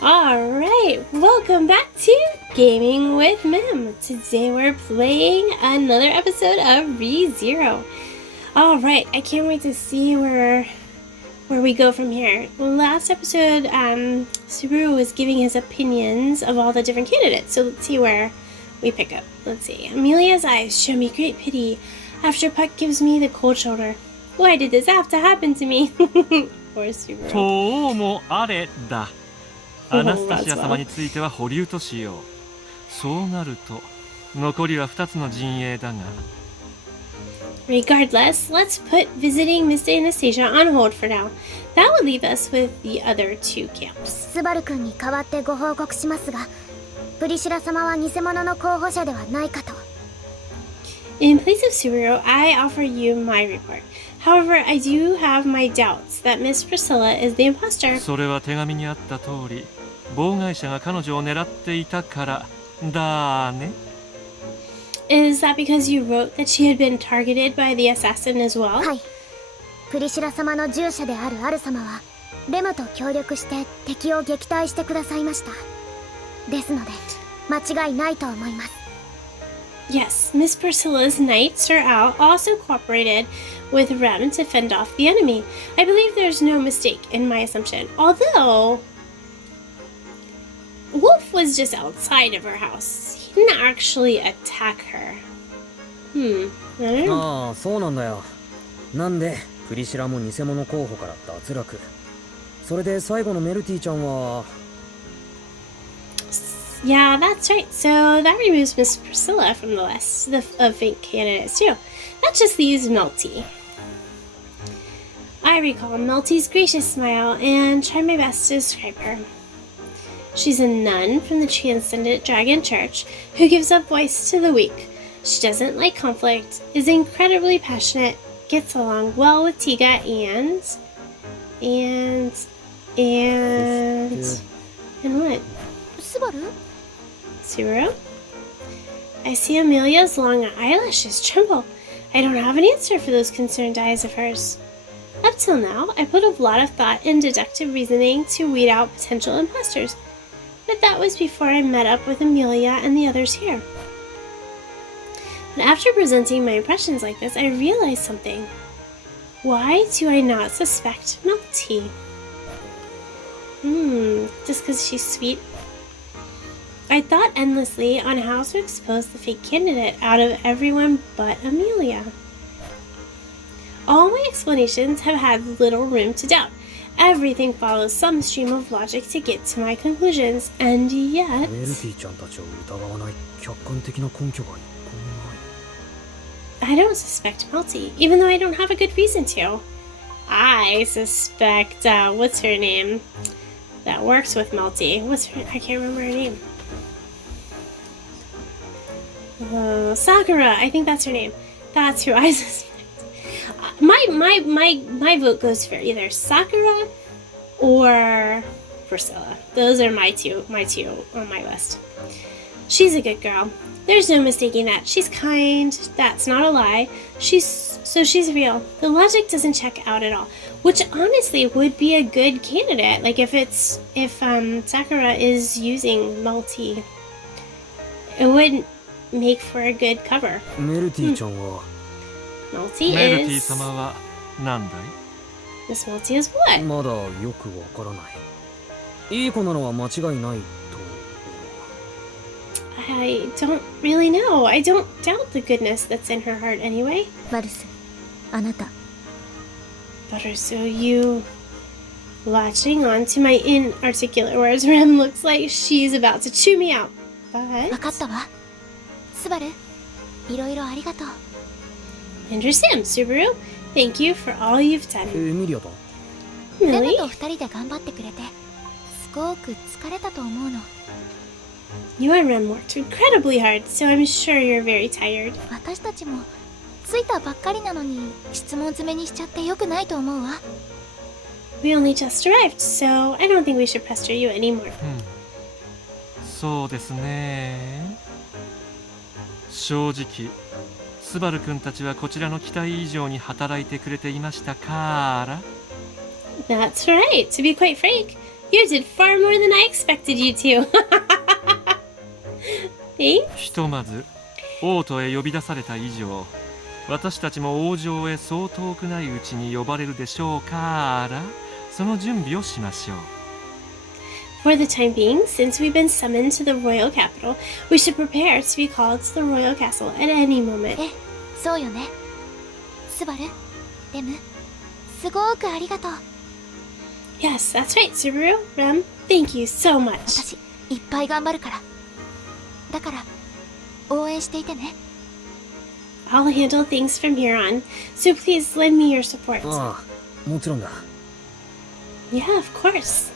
Alright, welcome back to Gaming with Mim. Today we're playing another episode of ReZero. Alright, I can't wait to see where we go from here. Last episode, Subaru was giving his opinions of all the different candidates, so let's see where we pick up. Let's see. Amelia's eyes show me great pity after Puck gives me the cold shoulder. Why did this have to happen to me? Poor Subaru. ともあれだ。アナスタシア様については保留としよう。そうなると残りは2つの陣営だが。Regardless, let's put visiting Miss Anastasia on hold for now. That will leave us with the other two camps. スバル君に代わってご報告しますが、プリシラ様は偽物の候補者ではないかと。In place of Subaru, I offer you my report. However, I do have my doubts that Miss Priscilla is the imposter. それは手紙にあった通り、妨害者が彼女を狙っていたからだね。Is that because you wrote that she had been targeted by the assassin as well? はい。プリシラ様の従者であるアル様は、レムと協力して敵を撃退してくださいました。ですので、間違いないと思います。Yes, Miss Priscilla's knights are out also cooperated with Rem to fend off the enemy. I believe there's no mistake in my assumption. Although, Wolf was just outside of her house. He didn't actually attack her. I don't know. ああ、そうなんだよ。なんでプリシラも偽物候補から脱落。それで最後のメルティちゃんは。Yeah, that's right. So that removes Miss Priscilla from the list of fake candidates too. That just leaves Melty. I recall Melty's gracious smile and try my best to describe her. She's a nun from the Transcendent Dragon Church who gives up voice to the weak. She doesn't like conflict, is incredibly passionate, gets along well with Tiga and what? スバル？ Subaru? I see Amelia's long eyelashes tremble. I don't have an answer for those concerned eyes of hers. Up till now, I put a lot of thought and deductive reasoning to weed out potential imposters, but that was before I met up with Amelia and the others here. But after presenting my impressions like this, I realized something. Why do I not suspect Melty? Just because she's sweet? I thought endlessly on how to expose the fake candidate out of everyone but Amelia. All my explanations have had little room to doubt. Everything follows some stream of logic to get to my conclusions, and yet... メルティちゃんたちを疑わない客観的な根拠が一個もない。 I don't suspect Melty, even though I don't have a good reason to. I suspect, what's her name? That works with Melty. I can't remember her name. Sakura, I think that's her name. That's who I suspect. My vote goes for either Sakura or Priscilla. Those are my two on my list. She's a good girl. There's no mistaking that. She's kind. That's not a lie. She's real. The logic doesn't check out at all, which honestly would be a good candidate. Like if Sakura is using Melty, it would make for a good cover. メルティちゃんは。Melty メルティ is... 様は何だい？ Miss Melty is what? まだよくわからない。いい子なのは間違いないと。 I don't really know. I don't doubt the goodness that's in her heart anyway. バルス、あなた。 But so you... Latching on to my inarticulate words, Rem looks like she's about to chew me out. But... わかったわ。スバル、いろいろありがとう。 Understand, Subaru. Thank you for all you've done. エミリアだ。レム Mili? と二人で頑張ってくれて、すごく疲れたと思うの。 You and Rem worked incredibly hard, so I'm sure you're very tired. 私たちも着いたばっかりなのに質問詰めにしちゃってよくないと思うわ。 We only just arrived, so I don't think we should pester you anymore. そうですね。正直スバル君たちはこちらの期待以上に働いてくれていましたから。 That's right. To be quite frank, You did far more than I expected you to. Thanks. ひとまず王都へ呼び出された以上、私たちも王城へそう遠くないうちに呼ばれるでしょうから、その準備をしましょう。 For the time being, since we've been summoned to the royal capital, we should prepare to be called to the royal castle at any moment. そうよね。スバル、レム、すごくありがとう。 Yes, that's right, Subaru. Rem, thank you so much. 私、いっぱい頑張るから。だから、応援していてね。I'll handle things from here on, so please lend me your support. ああ、もちろんだ。 Yeah, of course.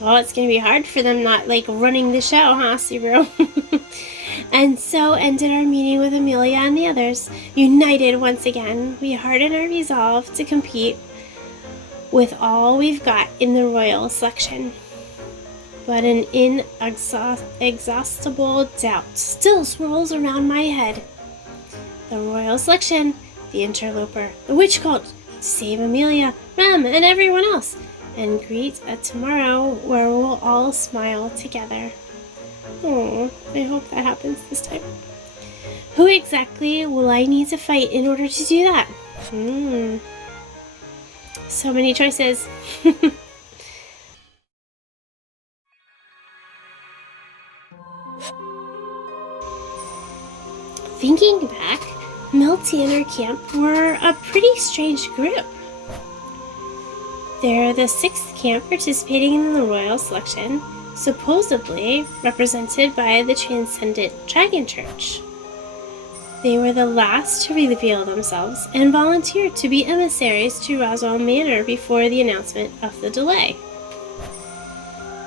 Well, it's gonna be hard for them not, like, running the show, huh, Subaru? And so ended our meeting with Amelia and the others. United once again, we hardened our resolve to compete with all we've got in the royal selection. But an inexhaustible doubt still swirls around my head. The royal selection, the interloper, the witch cult, to save Amelia, Rem, and everyone else, and greet a tomorrow where we'll all smile together. Oh, I hope that happens this time. Who exactly will I need to fight in order to do that? So many choices. Thinking back, Milty and her camp were a pretty strange group. They're the 6th camp participating in the royal selection, supposedly represented by the Transcendent Dragon Church. They were the last to reveal themselves and volunteered to be emissaries to Roswell Manor before the announcement of the delay.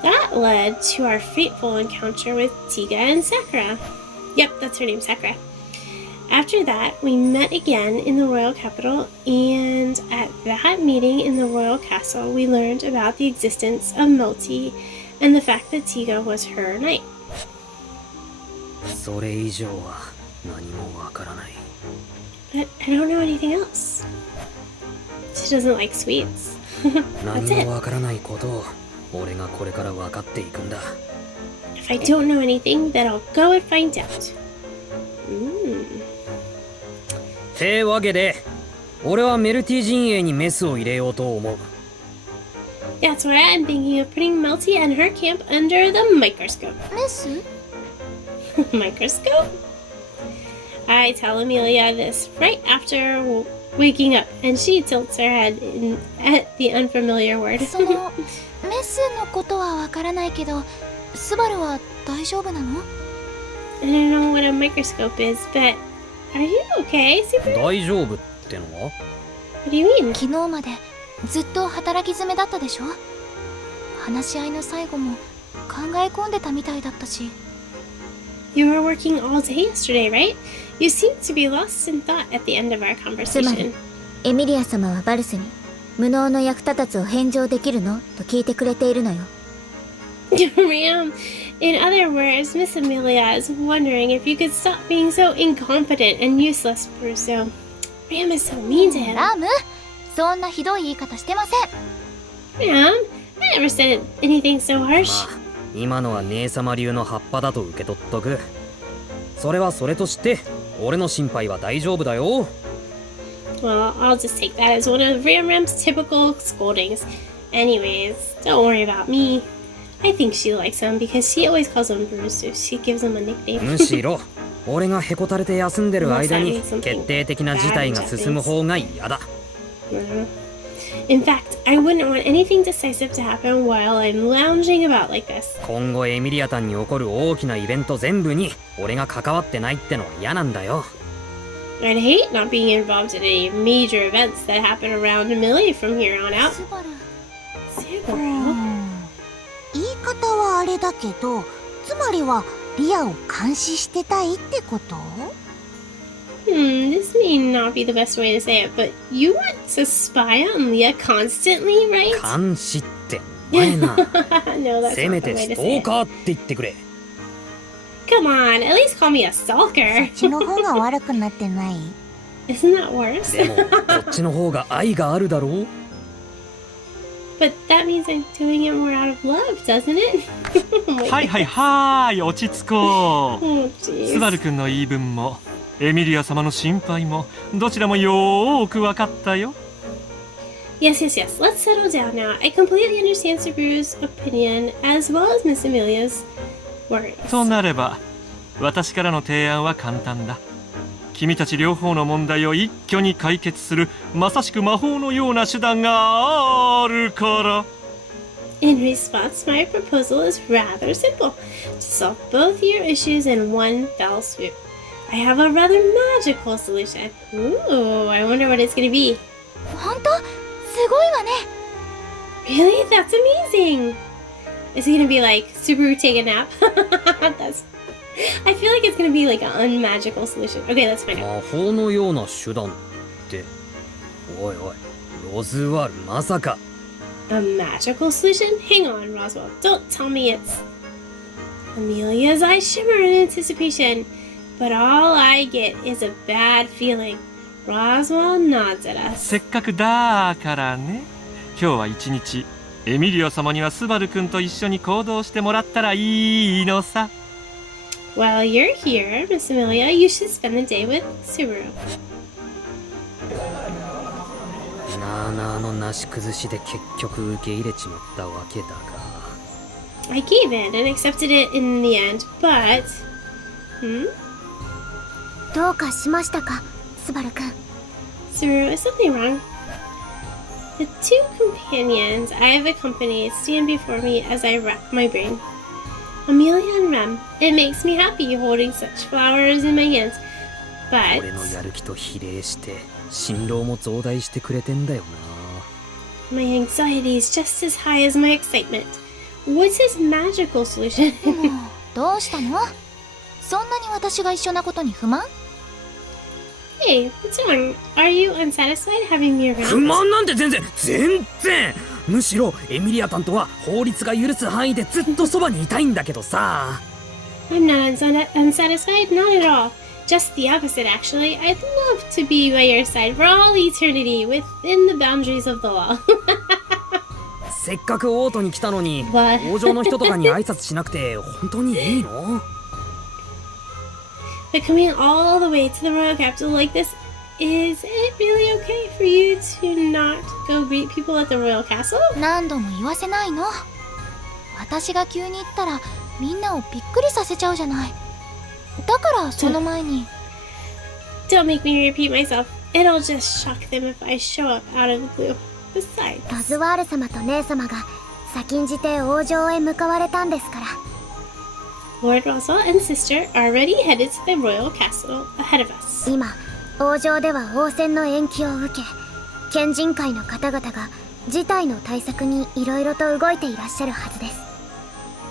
That led to our fateful encounter with Tiga and Sakura. Yep, that's her name, Sakura. After that, we met again in the royal capital, and at that meeting in the royal castle, we learned about the existence of Milty and the fact that Tiga was her knight. それ以上は何もわからない。 But I don't know anything else. She doesn't like sweets. 何 That's も it. わからないことを俺がこれから分かっていくんだ。 If I don't know anything, then I'll go and find out. てわけで、俺はメルティ陣営にメスを入れようと思う。 That's why I'm thinking of putting Milty and her camp under the microscope. メス？ Microscope? I tell Amelia this right after waking up, and she tilts her head at the unfamiliar word. そのメスのことはわからないけど、スバルは大丈夫なの？ I don't know what a microscope is, but are you okay, Super? 大丈夫ってのは？ What do you mean? 昨日までずっと働き詰めだったでしょ？話し合いの最後も考え込んでたみたいだったし。 You were working all day yesterday, right? You seemed to be lost in thought at the end of our つまり conversation. エミリア様はバルスに無能の役立たずを返上できるのと聞いてくれているのよ。Ram, in other words, Miss Amelia is wondering if you could stop being so incompetent and useless, Brusso. Ram is so mean to him. ラム、そんなひどい言い方してません。 Ram, I never said anything so ま harsh. あ今のは姉様流の葉っぱだと受け取っとく。それはそれとして俺の心配は大丈夫だよ。 Well, I'll just take that as one of Ram's typical scoldings. Anyways, don't worry about me. I think she likes him because she always calls him Bruce, so she gives him a nickname. むしろ俺がへこたれて休んでる間に決定的な事態が進む方が嫌だ。 In fact, I wouldn't want anything decisive to happen while I'm lounging about like this. 今後エミリアタンに起こる大きなイベント全部に俺が関わってないってのは嫌なんだよ。 I'd hate not being involved in any major events that happen around Mili from here on out. スバル。 Subaru? 言い方はあれだけど、つまりはリアを監視してたいってこと？ This may not be the best way to say it, but you want to spy on Leah constantly, right? 監視ってお前な。 No, that's せ not め the て way ス to ト say ー it. カーって言ってくれ。 Come on, at least call me a stalker. そっちの方が悪くなってない？ Isn't that worse? でもこっちの方が愛があるだろう。But that means I'm doing it more out of love, doesn't it? Oh my はいはいはーい、落ち着こう。 Oh, ス jeez. バル君の言い分もエミリア様の心配もどちらもよーく分かったよ。 Yes, yes, yes. Let's settle down now. I completely understand Subaru's opinion as well as Miss Amelia's worries. となれば私からの提案は簡単だ。君たち両方の問題を一挙に解決するまさしく魔法のような手段があるから。 In response, my proposal is rather simple to solve both your issues in one fell swoop. I have a rather magical solution. Ooh, I wonder what it's going to be. 本当すごいわね。 Really? That's amazing. Is it going to be like Subaru take a nap? That's. I feel like it's going to be like an unmagical solution. Okay, let's find out. 魔法のような手段って。おいおい、ロズワルまさか。 A magical solution? Hang on, Roswell. Don't tell me it's. Amelia's eyes shimmer in anticipation, but all I get is a bad feeling. Roswell nods at us. せっかくだからね。今日は一日エミリア様にはスバル君と一緒に行動してもらったらいいのさ。 While you're here, Miss Amelia, you should spend the day with Subaru. なあなあのなし崩しで結局受け入れちまったわけだが。 I gave in and accepted it in the end, but... Hmm? どうかしましたか、スバルくん。 Subaru, is something wrong? The two companions I have accompanied stand before me as I rack my brain. Amelia and Rem. It makes me happy holding such flowers in my hands. 俺 But のやる気と比例して辛労も増大してくれてんだよな。 my anxiety is just as high as my excitement. What's his magical solution? もうどうしたの？そんなに私が一緒なことに不満？ Hey, what's wrong? Are you unsatisfied having me 不 around? 満なんて全然むしろエミリア担当は法律が許す範囲でずっとそばにいたいんだけどさ。 I'm not unsatisfied, not at all. Just the opposite, actually. I'd love to be by your side for all eternity within the boundaries of the law. せっかくオートに来たのに What? 王城の人とかに挨拶しなくて本当にいいの？ But coming all the way to the royal capital like this, is it really okay for you to not go greet people at the royal castle? 何度も言わせないの。私が急に言ったらみんなをびっくりさせちゃうじゃない。だからその前に。 Don't make me repeat myself. It'll just shock them if I show up out of the blue. Besides, ロズワール様と姉様が先んじて王城へ向かわれたんですから。 Lord Roswell and sister are already headed to the royal castle ahead of us. 今王城では王選の延期を受け、県人会の方々が事態の対策にいろいろと動いていらっしゃるはずです。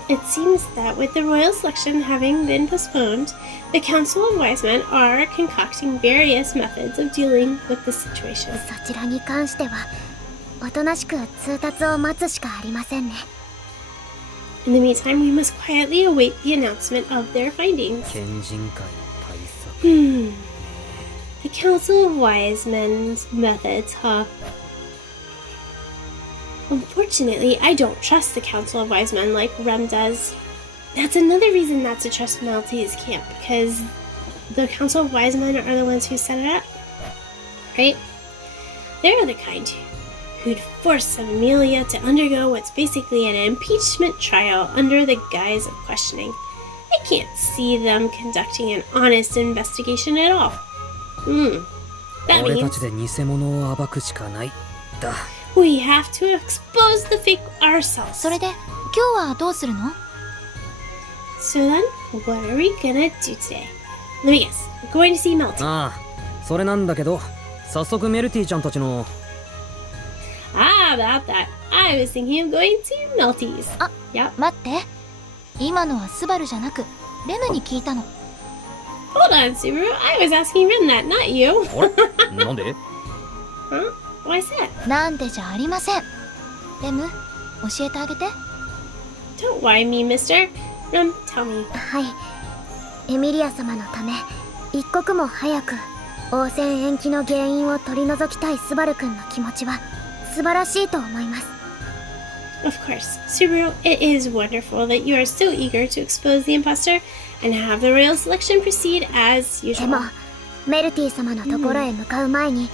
It seems that with the royal selection having been postponed, the Council of Wise Men are concocting various methods of dealing with the situation. そちらに関してはおとなしく通達を待つしかありませんね。 In the meantime, we must quietly await the announcement of their findings. 県人会の対策。 The Council of Wise Men's methods, huh? Unfortunately, I don't trust the Council of Wise Men like Rem does. That's another reason not to trust Maltese camp, because the Council of Wise Men are the ones who set it up, right? They're the kind who'd force Amelia to undergo what's basically an impeachment trial under the guise of questioning. I can't see them conducting an honest investigation at all. That 俺た means ちで偽物を暴くしかないだ。 we have to expose the fake ourselves. それで今日はどうするの？ So then, what are we gonna do today? Let me guess. We're going to see Melty. ああ、それなんだけど、早速メルティちゃんたちの。 About that. I was thinking of going to Melty's. あ、 Yep. 待って。今のはスバルじゃなくレムに聞いたの。 Hold on, Subaru. I was asking Rim that, not you. あれなんで？ Huh? Why is that? なんでじゃありません。レム、教えてあげて。 Don't whine me, mister. Rim, tell me. はい。エミリア様のため、一刻も早く王戦延期の原因を取り除きたいスバル君の気持ちは素晴らしいと思います。Of course, Subaru, it is wonderful that you are so eager to expose the imposter and have the royal selection proceed as で usual. もメルティ様のところへ向かう前に、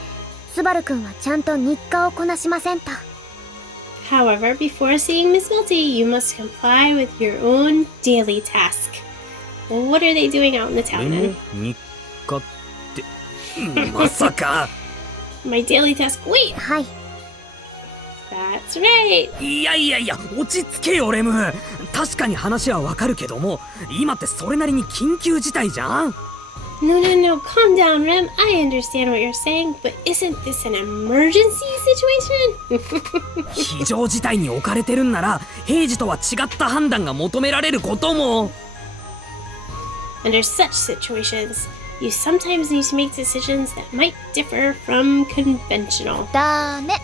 スバル君はちゃんと日課をこなしませんと。 However, before seeing Miss Multi, you must comply with your own daily task. What are they doing out in the 俺 town の then? 日課ってまさか。 My daily task. Wait, はい、 that's right. いやいやいや、落ち着けよレム。確かに話はわかるけども、今ってそれなりに緊急事態じゃん。 No, calm down, Rem. I understand what you're saying, but isn't this an emergency situation? 非常事態に置かれてるんなら、平時とは違った判断が求められることも。 Under such situations, you sometimes need to make decisions that might differ from conventional. ダメ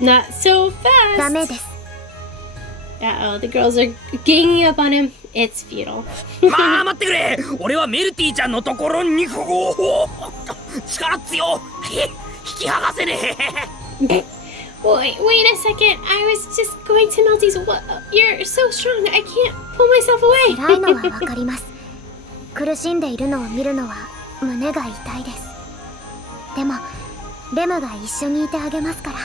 Not so ダ fast. メです。 Uh-oh, the girls are ganging up on him. It's futile. まあ待ってくれ。俺はメルティちゃんのところに力強引き剥がせねえ。 Wait a second. I was just going to Melty's. What? You're so strong. I can't pull myself away. 辛いのはわかります。苦しんでいるのを見るのは胸が痛いです。でもレムが一緒にいてあげますから。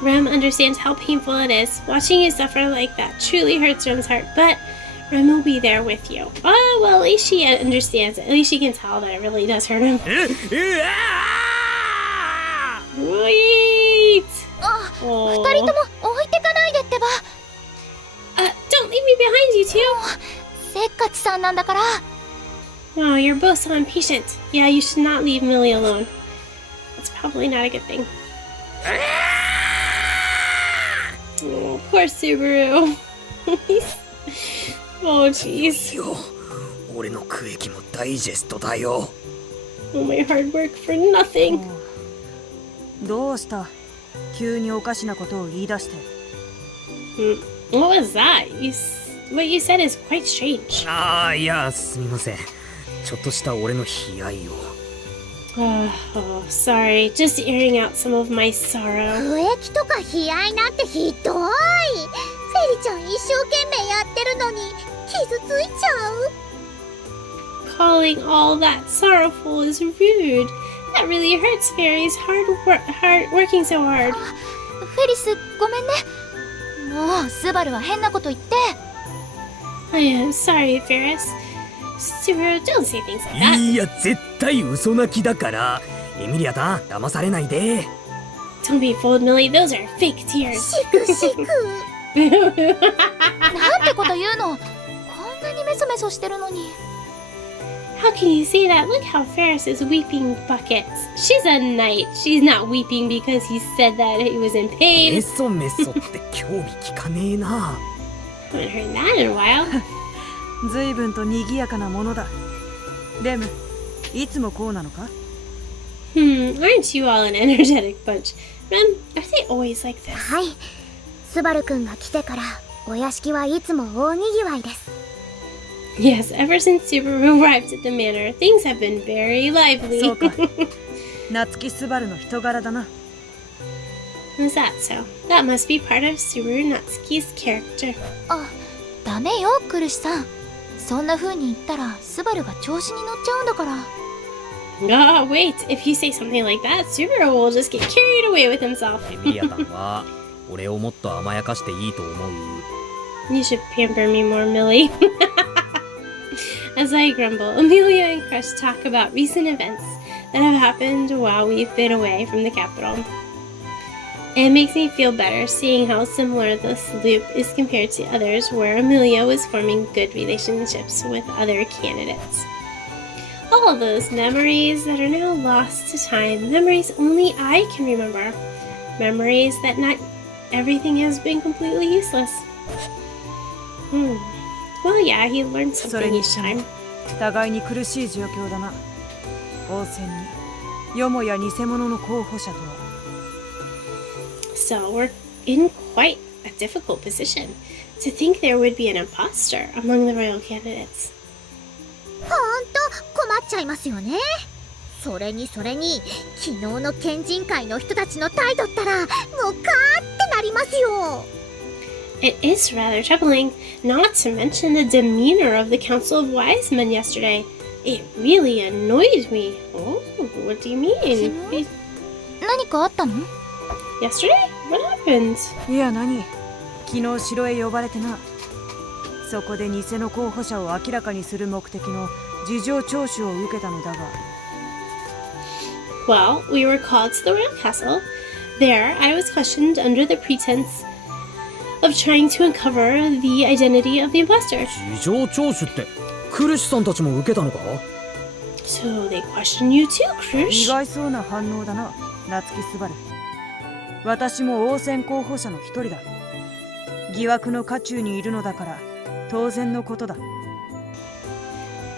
Rem understands how painful it is. Watching you suffer like that truly hurts Rem's heart, but Rem will be there with you. Oh, well, at least she understands. At least she can tell that it really does hurt him. Wait! あ、 Oh. 二人とも置いてかないでってば。 Don't leave me behind, you two! せっかちさんなんだから。 Oh, you're both so impatient. Yeah, you should not leave Mili alone. That's probably not a good thing. Oh, poor Subaru. Oh, jeez. よ、俺の区域もダイジェストだよ。 All my hard work for nothing. どうした？急におかしなことを言い出して。 What was that? What you said is quite strange. ああ、いや、すみません。ちょっとした俺の悲哀を。 Oh, sorry. Just airing out some of my sorrow. 植木とか悲哀なんてひどい。フェリちゃん一生懸命やってるのに傷ついちゃう。 Calling all that sorrowful is rude. That really hurts Fairy's hard working so hard. フェリスごめんね。もうスバルは変なこと言って。 I am sorry, Ferris. Subaru, don't say things like that. いや、絶対嘘泣きだから。エミリアだ、騙されないで。 Don't be fooled, Millie. Those are fake tears. しくしく。なんてこと言うの。こんなにメソメソしてるのに。 How can you say that? Look how Ferris is weeping buckets. She's a knight. She's not weeping because he said that he was in メ pain. ソメソって興味聞かねえな。 Haven't heard that in a while. 随分と賑やかなものだ。レム、いつもこうなのか？ Aren't you all an energetic bunch? Rem, are they always like this? はい、スバル君が来てからお屋敷はいつも大にぎわいです。 Yes, ever since Subaru arrived at the manor, things have been very lively. そうか。夏木スバルの人柄だな。Is that so? That must be part of Subaru Natsuki's character. あ、ダメよクルシさん。そんな風に言ったらスバルが調子に乗っちゃうんだから。 Oh, wait. If you say something like that, Subaru will just get carried away with himself. エミリアさんは俺をもっと甘やかしていいと思う。 You should pamper me more, Millie. As I grumble, Amelia and Crush talk about recent events that have happened while we've been away from the capital. It makes me feel better seeing how similar this loop is compared to others where Amelia was forming good relationships with other candidates. All of those memories that are now lost to time, memories only I can remember, memories that not everything has been completely useless. Well, yeah, he learned そ something れに each しても time. 互いに苦しい状況だな。王戦によもや偽物の候補者とは。 So we're in quite a difficult position. To think there would be an imposter among the royal candidates. ほんと困っちゃいますよね。それに昨日の県人会の人たちの態度ったらもうカーってなりりますよ。 It is rather troubling, not to mention the demeanor of the Council of Wise Men yesterday. It really annoyed me. Oh, what do you mean? 何かあったの？ Yesterday? What happened? いや何、昨日城へ呼ばれてな。そこで偽の候補者を明らかにする目的の事情聴取を受けたのだが。 Well, we were called to the royal castle. There, I was questioned under the pretense of trying to uncover the identity of the imposter. 事情聴取ってクルシさんたちも受けたのか？ So they questioned you too, 意 Krush? 外そうな反応だな、夏木すばる。私も王選候補者の一人だ。疑惑の渦中にいるのだから当然のことだ。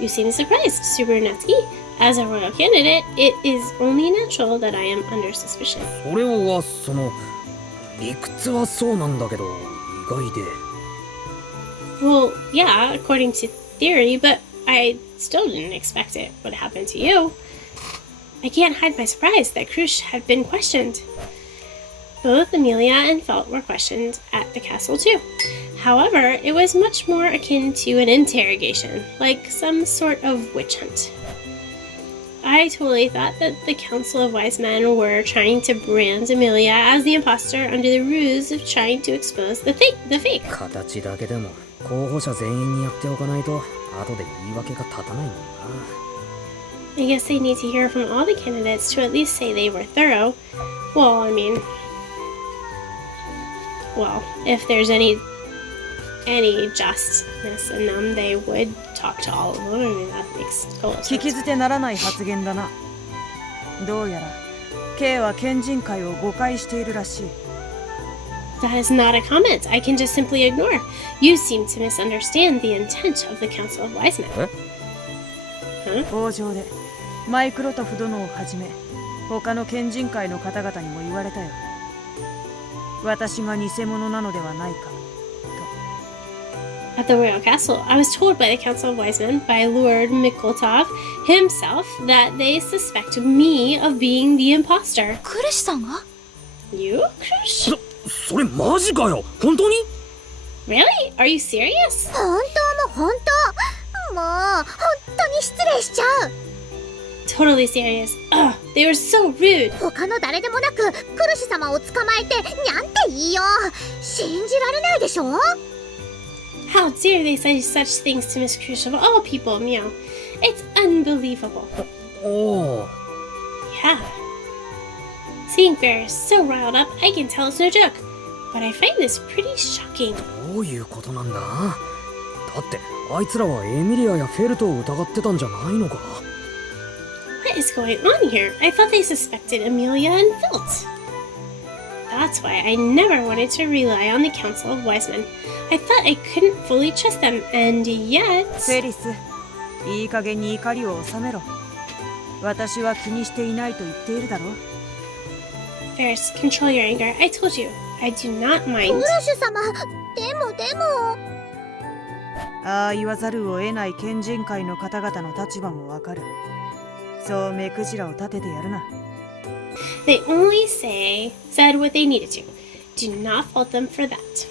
You seem surprised, Subaru Natsuki. As a royal candidate, it is only natural that I am under suspicion. それはその理屈はそうなんだけど意外で。 Well, yeah, according to theory, but I still didn't expect it would happen to you. I can't hide my surprise that Krush had been questioned. Both Amelia and Felt were questioned at the castle too. However, it was much more akin to an interrogation, like some sort of witch hunt. I totally thought that the Council of Wise Men were trying to brand Amelia as the imposter under the ruse of trying to expose the fake. 形だけでも候補者全員にやっておかないと後で言い訳が立たないもんな。 I guess they need to hear from all the candidates to at least say they were thorough. Well, I mean, well, if there's any justness in them, they would talk to all of them. I mean, that makes total 聞き sense. 捨てならない発言だな。どうやら K は県人会を誤解しているらしい。 That is not a comment. I can just simply ignore. You seem to misunderstand the intent of the Council of Wise Men. 王城でマイクロトフ殿をはじめ他の県人会の方々にも言われたよ。私が偽物なのではないか。 At the royal castle, I was told by the Council of Wise Men, by Lord Mikoltov himself, that they suspect me of being the imposter. クルシさんが？ You, Krush? それマジかよ。本当に？ Really? Are you serious? 本当も本当。もう本当に失礼しちゃう。 Totally serious. Ugh, they were so rude. 他の誰でもなくクルシ様を捕まえてにゃんて言いよう。信じられないでしょ。 How dare they say such things to Miss Krush of all people, meow. It's unbelievable. おお。 Yeah. Seeing Ferris so riled up, I can tell it's no joke. But I find this pretty shocking. どういうことなんだ？だってあいつらはエミリアやフェルトを疑ってたんじゃないのか？ What is going on here? I thought they suspected Amelia and Philip. That's why I never wanted to rely on the Council of Wise Men. I thought I couldn't fully trust them, and yet... フェリス、いい加減に怒りを収めろ。私は気にしていないと言っているだろう。 Ferris, control your anger. I told you, I do not ク mind. ルシュ様、でも。ああ言わざるを得ない県人会の方々の立場もわかる。そう目くじらを立ててやるな。 They only said what they needed to. Do not fault them for that.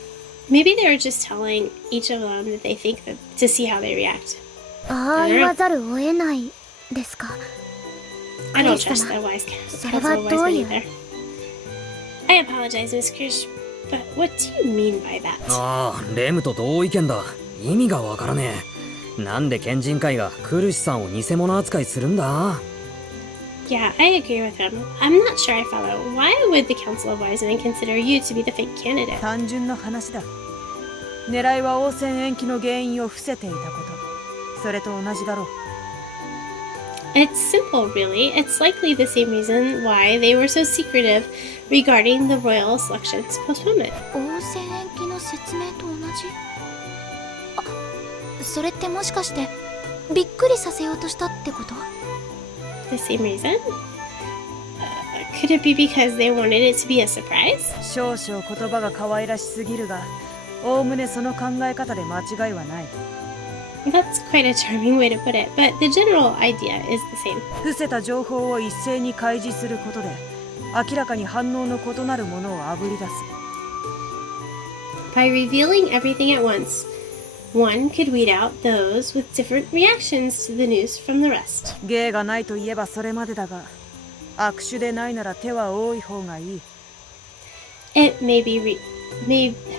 Maybe they were just telling each of them that they think that to see how they react. ああ言わざるを得ないですか。 I don't Chris, trust the wise so Council of what Wise do Men you- either. I apologize, Miss Kirsch, but what do you mean by that? ああ、レムと同意見だ。意味がわからねえ。なんで県人会がクルシさんを偽物扱いするんだ？ Yeah, I agree with him. I'm not sure I follow. Why would the Council of Wise Men consider you to be the fake candidate? 単純な話だ。狙いは応戦延期の原因を伏せていたこと。それと同じだろう。 It's simple, really. It's likely the same reason why they were so secretive regarding the royal selection's postponement. 応戦延期の説明と同じ？あ、それってもしかしてびっくりさせようとしたってこと？ The same reason? Could it be because they wanted it to be a surprise? 少々言葉が可愛らしすぎるが、おおむねその考え方で間違いはない。 That's quite a charming way to put it, but the general idea is the same. 伏せた情報を一斉に開示することで、明らかに反応の異なるものをあぶり出す。by revealing everything at once. One could weed out those with different reactions to the news from the rest. 芸がないといえばそれまでだが、握手でないなら手は多い方がいい。It may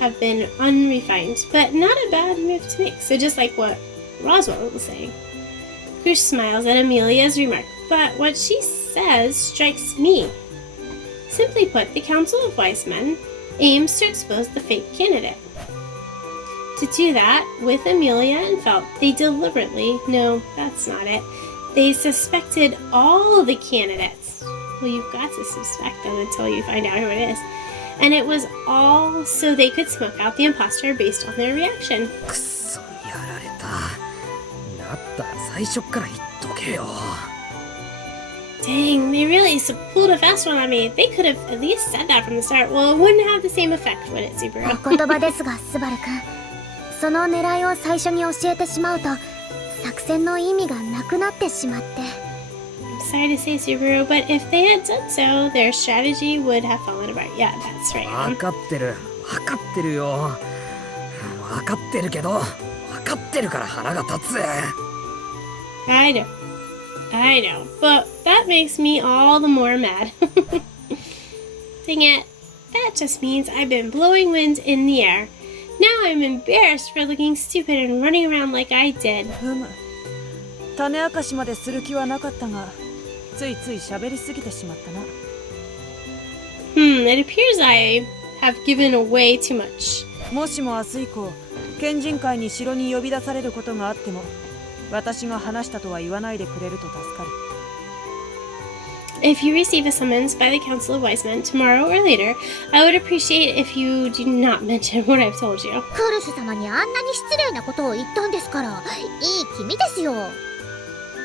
have been unrefined, but not a bad move to make. So just like what Roswell was saying. Krush smiles at Amelia's remark, but what she says strikes me. Simply put, the Council of Wise Men aims to expose the fake candidate. To do that, with Amelia and Felt, they deliberately, no, that's not it, they suspected all the candidates. Well, you've got to suspect them until you find out who it is. And it was all so they could smoke out the imposter based on their reaction. くっそやられた。だったら最初から言っとけよ。Dang, they really pulled a fast one on me. They could have at least said that from the start. Well, it wouldn't have the same effect, would it, Subaru? お言葉ですが、スバル君。その狙いを最初に教えてしまうと、作戦の意味がなくなってしまって。I'm sorry to say, Subaru, but if they had done so, their strategy would have fallen apart. Yeah, that's right. 分かってる。分かってるよ。分かってるけど、分かってるから腹が立つ。I know, but that makes me all the more mad. Dang it. That just means I've been blowing wind in the air. Now I'm embarrassed for looking stupid and running around like I did. 種明かしまでする気はなかったが、ついつい喋りすぎてしまったな。It appears I have given away too much. もしも明日以降、県人会に城に呼び出されることがあっても、私が話したとは言わないでくれると助かる。If you receive a summons by the Council of Wise Men tomorrow or later, I would appreciate if you do not mention what I've told you. クルシュ様にあんなに失礼なことを言ったんですから、いい気味ですよ。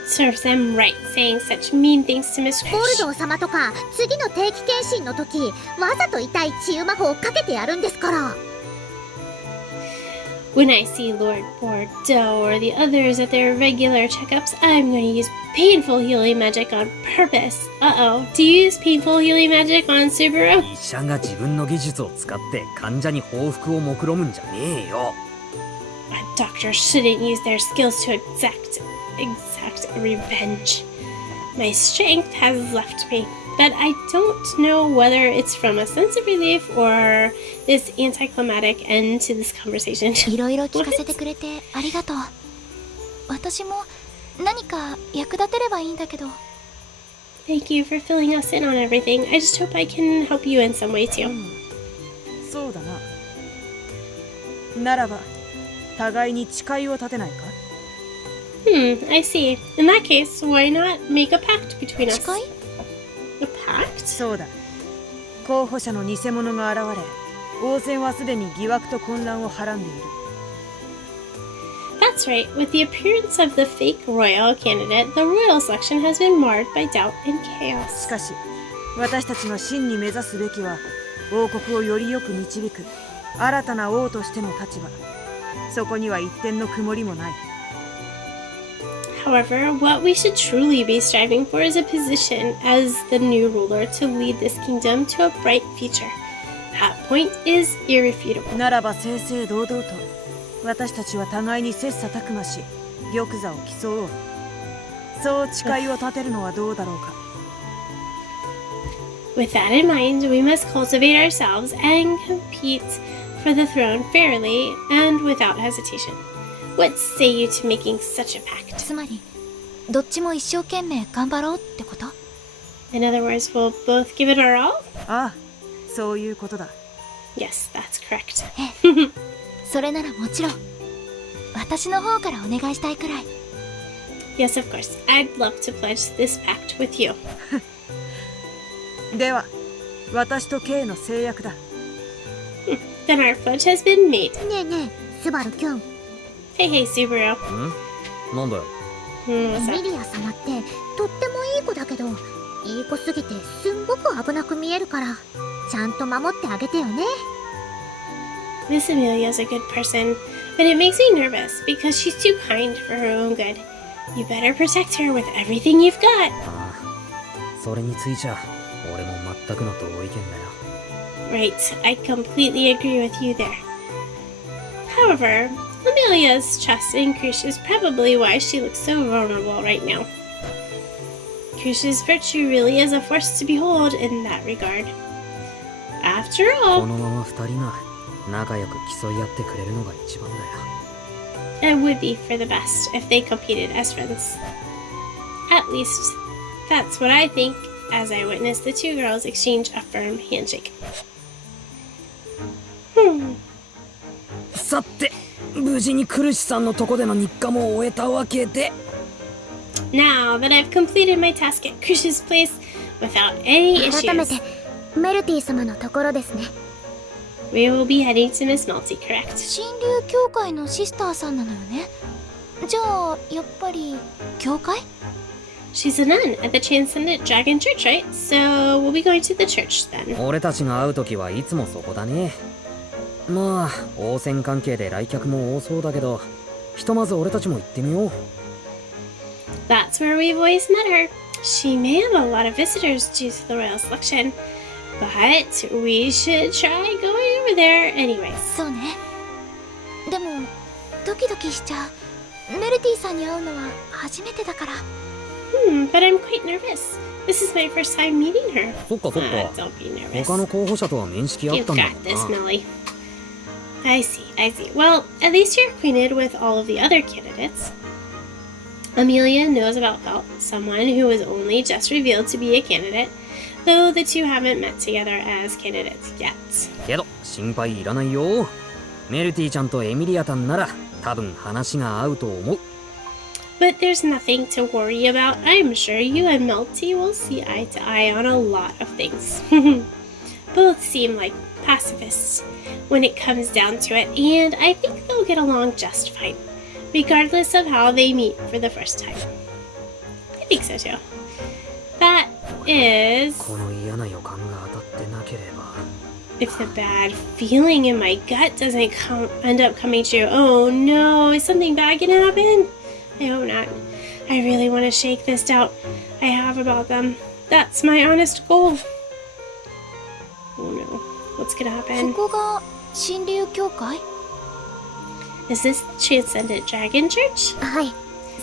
Serves them right, saying such mean things to Miss ボル Crush. ドー様とか次の定期検診の時、わざと痛い治癒魔法をかけてやるんですから。When I see Lord Bordeaux or the others at their regular checkups, I'm going to use painful healing magic on purpose. Uh-oh. Do you use painful healing magic on Subaru? 医者が自分の技術を使って患者に報復を目論むんじゃねえよ。A doctor shouldn't use their skills to exact revenge. My strength has left me, but I don't know whether it's from a sense of relief or this anticlimactic end to this conversation. いろいろ聞かせてくれてありがとう。私も何か役立てればいいんだけど。Thank you for filling us in on everything. I just hope I can help you in some way too. そうだな。ならば、互いに誓いを立てないか？ I see. In that case, why not make a pact between us? 誓い？ A pact? そうだ。候補者の偽物が現れ、王選はすでに疑惑と混乱をはらんでいる。That's right. With the appearance of the fake royal candidate, the royal selection has been marred by doubt and し chaos. かし、私たちが真に目指すべきは、王国をよりよく導く、新たな王としての立場。そこには一点の曇りもない。However, what we should truly be striving for is a position as the new ruler to lead this kingdom to a bright future. That point is irrefutable. ならば正々堂々と、私たちは互いに切磋琢磨し、玉座を競おう。そう誓いを立てるのはどうだろうか。With that in mind, we must cultivate ourselves and compete for the throne fairly and without hesitation. What say you to making such a pact? つまり、どっちも一生懸命頑張ろうってこと？ In other words, we'll both give it our all? ああ、そういうことだ。Yes, that's correct. それならもちろん。私の方からお願いしたいくらい。Yes, of course. I'd love to pledge this pact with you. では、私と K の制約だ。Then our pledge has been made. ねえねえ、スバルキュン。Hey, hey, Subaru. なんだよ。What's ミ up? リア様ってとってもいい子だけど、いい子すぎてすんごく危なく見えるから、ちゃんと守ってあげてよね。Miss Amelia's a good person, but it makes me nervous because she's too kind for her own good. You better protect her with everything you've got. ああ、それについちゃ俺も全くの同意見だよ。 Right, I completely agree with you there. However, Amelia's trust in Krish is probably why she looks so vulnerable right now. Krish's virtue really is a force to behold in that regard. After こ all, のまま二人が仲良く競い合ってくれるのが一番だよ。 it would be for the best if they competed as friends. At least, that's what I think as I witnessed the two girls exchange a firm handshake. さて、無事にクルシさんのとこでの日課も終えたわけで。 Now that I've completed my task at Krish's place without any 改め issues, てメルティ様のところですね。 we will be heading to Miss Melty, correct? 神竜協会のシスターさんなのよね。じゃあやっぱり教会？ She's a nun at the Transcendent Dragon Church, right? So we'll be going to the church then. 俺たちが会うときはいつもそこだね。まあ、王戦関係で来客も多そうだけど、ひとまず俺たちも行ってみよう。 That's where we've always met her. She may have a lot of visitors due to the royal selection, but we should try going over there anyways. そうね。でもドキドキしちゃう。メルティさんに会うのは初めてだから。But I'm quite nervous. This is my first time meeting her. そっかそっか。 Don't be nervous. 他の候補者とは面識あっ You've たんだ got this, な。 Mili. I see. Well, at least you're acquainted with all of the other candidates. Amelia knows about Felt, someone who was only just revealed to be a candidate, though the two haven't met together as candidates yet. けど、心配いらないよ。メルティちゃんとエミリアタンなら多分話が合うと思う。 But there's nothing to worry about. I'm sure you and Melty will see eye to eye on a lot of things. Both seem like pacifists when it comes down to it, and I think they'll get along just fine, regardless of how they meet for the first time. I think so too. That is, この嫌な予感が当たってなければ。 if the bad feeling in my gut doesn't end up coming true. Oh no, is something bad gonna happen? I hope not. I really want to shake this doubt I have about them. That's my honest goal. Oh no, what's gonna こ happen? こが神竜協会？ Is this Transcendent Dragon Church? はい、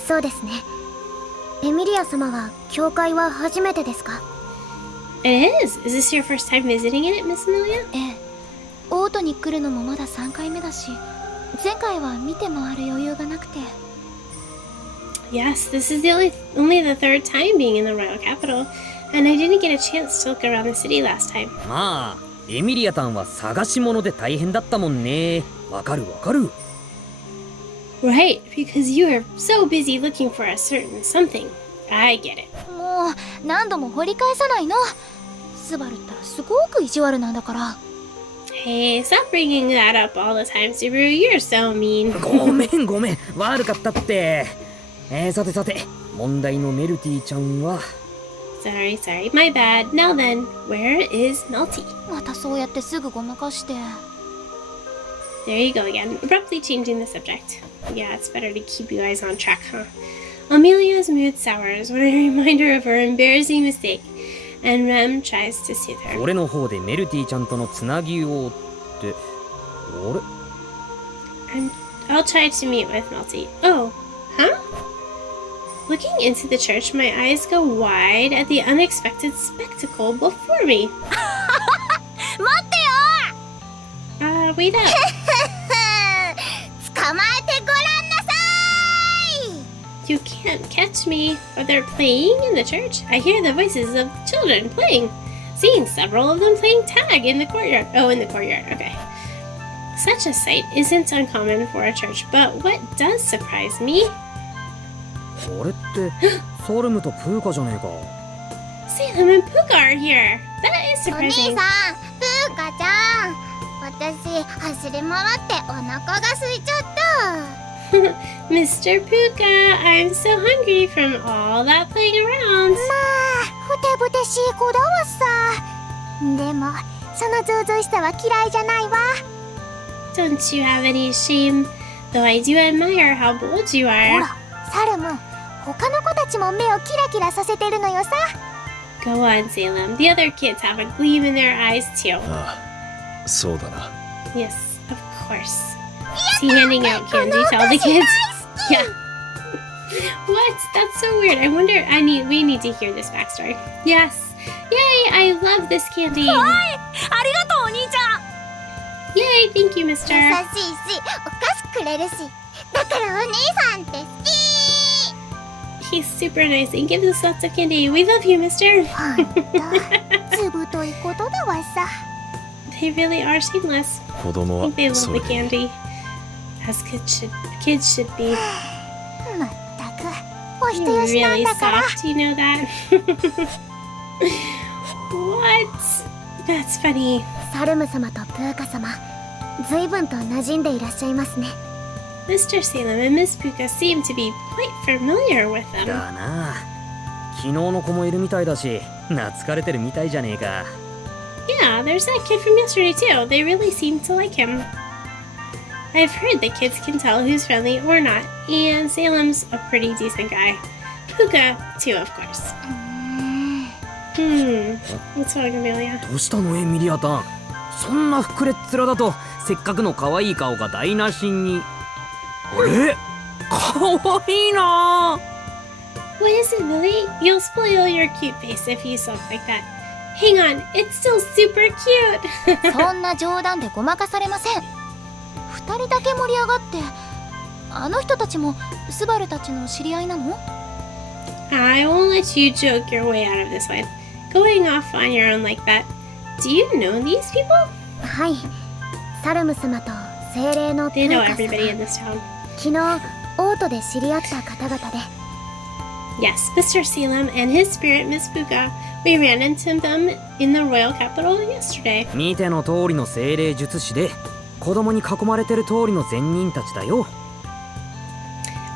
そうですね。エミリア様は教会は初めてですか？ It is. Is this your first time visiting it, Miss Amelia? ええ。オートに来るのもまだ3回目だし、前回は見て回る余裕がなくて。 Yes, this is the only the third time being in the royal capital, and I didn't get a chance to look around the city last time. まあ、エミリアタンは探し物で大変だったもんね。わかるわかる。 Right, because you are so busy looking for a certain something. I get it. もう何度も掘り返さないの。スバルったらすごく意地悪なんだから。 Hey, stop bringing that up all the time, Subaru. You're so mean. ごめんごめん、悪かったって。さてさて、問題のメルティちゃんは。 Sorry, my bad. Now then, where is Melty? またそうやってすぐごまかして。 There you go again, abruptly changing the subject. Yeah, it's better to keep you guys on track, huh? Amelia's mood sours when I remind her of her embarrassing mistake, and Rem tries to soothe her. 俺の方でメルティちゃんとのつなぎをって、あれ？ I'll try to meet with Melty. Oh, huh? Looking into the church, my eyes go wide at the unexpected spectacle before me. 待ってよ。 Wait up. 捕まえてごらんなさい。 You can't catch me. But they're playing in the church. I hear the voices of children playing. Seeing several of them playing tag in the courtyard. Oh, in the courtyard. Okay. Such a sight isn't uncommon for a church, but what does surprise me? あれってサルムとプーカじゃねえか。 Salem and Puka are here. That is お兄 surprising. さん、プーカちゃん。私走り回ってお腹が空いちゃった。 Mr. Puka, I'm so hungry from all that playing around. まあ、ふてぶてしい子だわさ。でも、そのずうずうしさは嫌いじゃないわ。 Don't you have any shame? Though I do admire how bold you ほ are. ら、サルム、他の子たちも目をキラキラさせてるのよさ。 Go on, Salem. The other kids have a gleam in their eyes too. ああ、そうだな。 Yes, of course. he handing out candy to all the kids? Yeah. What? That's so weird. I wonder. We need to hear this backstory. Yes. Yay! I love this candy. ありがとうお兄ちゃん Yay! Thank you, Mister. 優しいしお菓子くれるしだからお兄さんって好き He's super nice and gives us lots of candy. We love you, Mister. ほんとずぶといことだわさ They really are shameless. 子供 I は think they love そ the れで candy. As kids should be. まったくお You're 人よしなん really だから soft. You know that? What? That's funny. サルム様とプーカ様随分と馴染んでいらっしゃいますね Mr. Salem and Miss Puka seem to be quite familiar with them. だな昨日の子もいるみたいだし懐かれてるみたいじゃねえか Yeah, there's that kid from yesterday too. They really seem to like him. I've heard that kids can tell who's friendly or not, and Salem's a pretty decent guy. Puka, too, of course. What's wrong, Amelia? どうしたのエミリアタンそんな膨れっ面だとせっかくの可愛い顔が台無しにあれ可愛いな What is it, Mili? You'll spoil your cute face if you sulk like that. Hang on, it's still super cute. そんな冗談でごまかされません二人だけ盛り上がってあの人たちもスバルたちの知り合いなの I won't let you joke your way out of this one. Going off on your own like that. Do you know these people? はいサルム様と精霊のプ They ー know カ everybody in 様 this town. 昨日オートで知り合った方々で Yes, Mr. Salem and his spirit, Miss Puka. We ran into them in the royal capital yesterday. 見ての通りの精霊術師で子供に囲まれてる通りの善人たちだよ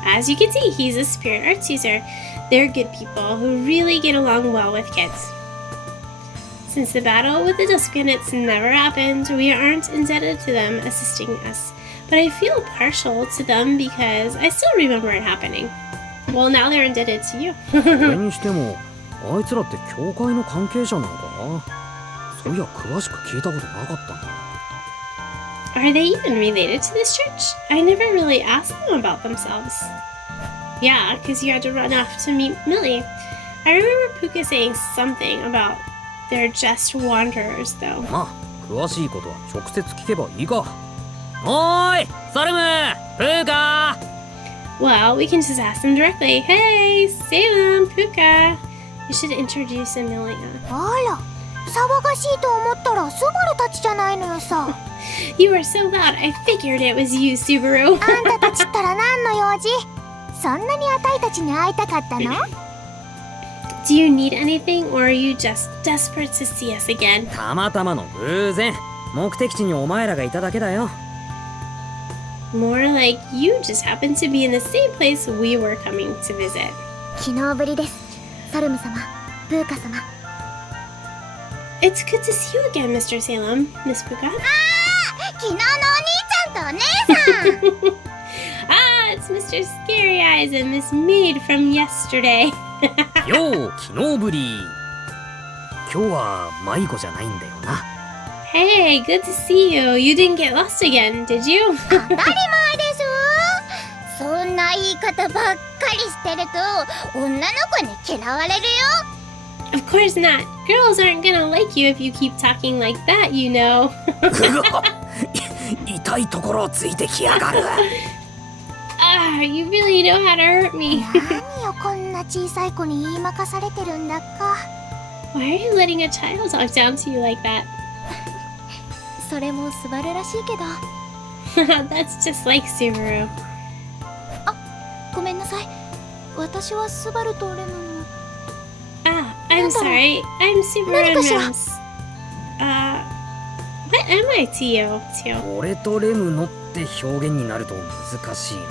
As you can see, he's a spirit arts user. They're good people who really get along well with kids. Since the battle with the Dust Planets never happened, we aren't indebted to them assisting us. But I feel partial to them because I still remember it happening. Well, now they're indebted to you. それにしてもあいつらって教会の関係者なのかなそういや詳しく聞いたことなかったな Are they even related to this church? I never really asked them about themselves. Yeah, because you had to run off to meet Mili. I remember Puka saying something about they're just wanderers, though. まあ詳しいことは直接聞けばいいかおーいサルムプーカー Well, we can just ask them directly. Hey, Salem, Puka. You should introduce Amelia. あら騒がしいと思ったらスバルたちじゃないのよさ You are so loud, I figured it was you, Subaru. あんたたちったら何の用事そんなにあたいたちに会いたかったの Do you need anything, or are you just desperate to see us again? たまたまの偶然目的地にお前らがいただけだよ More like you just happened to be in the same place we were coming to visit. 昨日ぶりですサルム様プーカ様 It's good to see you again, Mr. Salem, Miss Puka. 昨日のお兄ちゃんとお姉さん Ah, it's Mr. Scary Eyes and Miss Maid from yesterday. よう昨日ぶり今日は迷子じゃないんだよな Hey, good to see you. You didn't get lost again, did you? 当たり前でしょそんな言い方ばっかりしてると女の子に嫌われるよ Of course not. Girls aren't gonna like you if you keep talking like that, you know. 痛いところをついてきやがる Ah, you really know how to hurt me. 何よこんな小さい子に言いまかされてるんだか Why are you letting a child talk down to you like that? それもスバルらしいけど That's just like Subaru. ごめんなさい私はスバルとレムの Ah, I'm sorry. I'm Subaru and 何かしら？ Rose. What am I to you, too? 俺とレムのって表現になると難しいな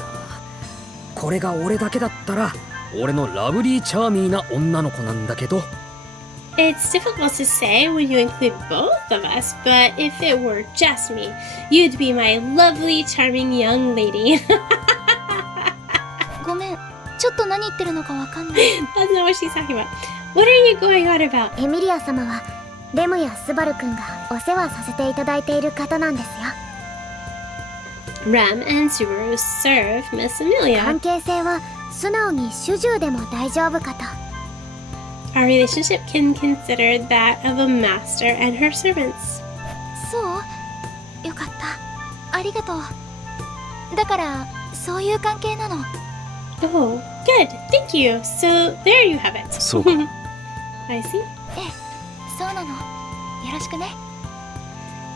これが俺だけだったら俺のラブリーチャーミーな女の子なんだけど It's difficult to say when you include both of us, but if it were just me, you'd be my lovely, charming young lady. ごめんちょっと何言ってるのかわかんない That's not what she's talking about. What are you going on about? エミリア様はレムやスバル君がお世話させていただいている方なんですよ Rem and Subaru serve Miss Amelia. 関係性は素直に主従でも大丈夫かと。 Our relationship can consider that of a master and her servants. そうよかったありがとう。だからそういう関係なの。 Oh, good. Thank you. So there you have it. そうか I see. ええそうなの。よろしくね。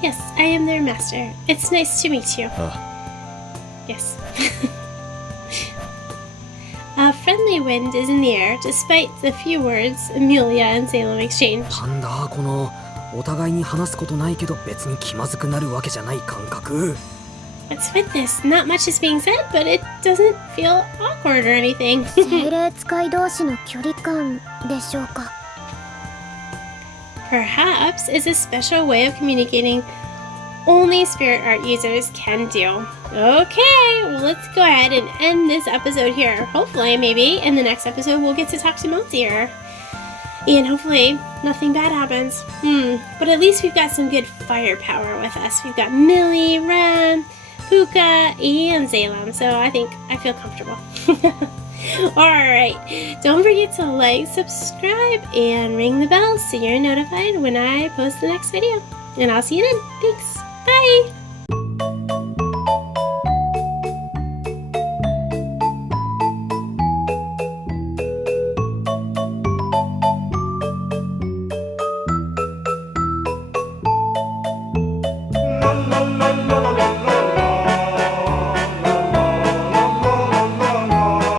Yes, I am their master. It's nice to meet you. あ Yes. A friendly wind is in the air, despite the few words Amelia and Salem exchange. なんだこのお互いに話すことないけど別に気まずくなるわけじゃない感覚。 What's with this? Not much is being said, but it doesn't feel awkward or anything. 精霊使い同士の距離感でしょうか。 Perhaps it's a special way of communicating only spirit art users can do. Okay, well, let's go ahead and end this episode here. Hopefully, maybe in the next episode, we'll get to talk to Meltier. And hopefully, nothing bad happens. But at least we've got some good firepower with us. We've got Mili, Rem, Puka, and Salem. So I think I feel comfortable. Alright, don't forget to like, subscribe, and ring the bell so you're notified when I post the next video. And I'll see you then. Thanks. Bye!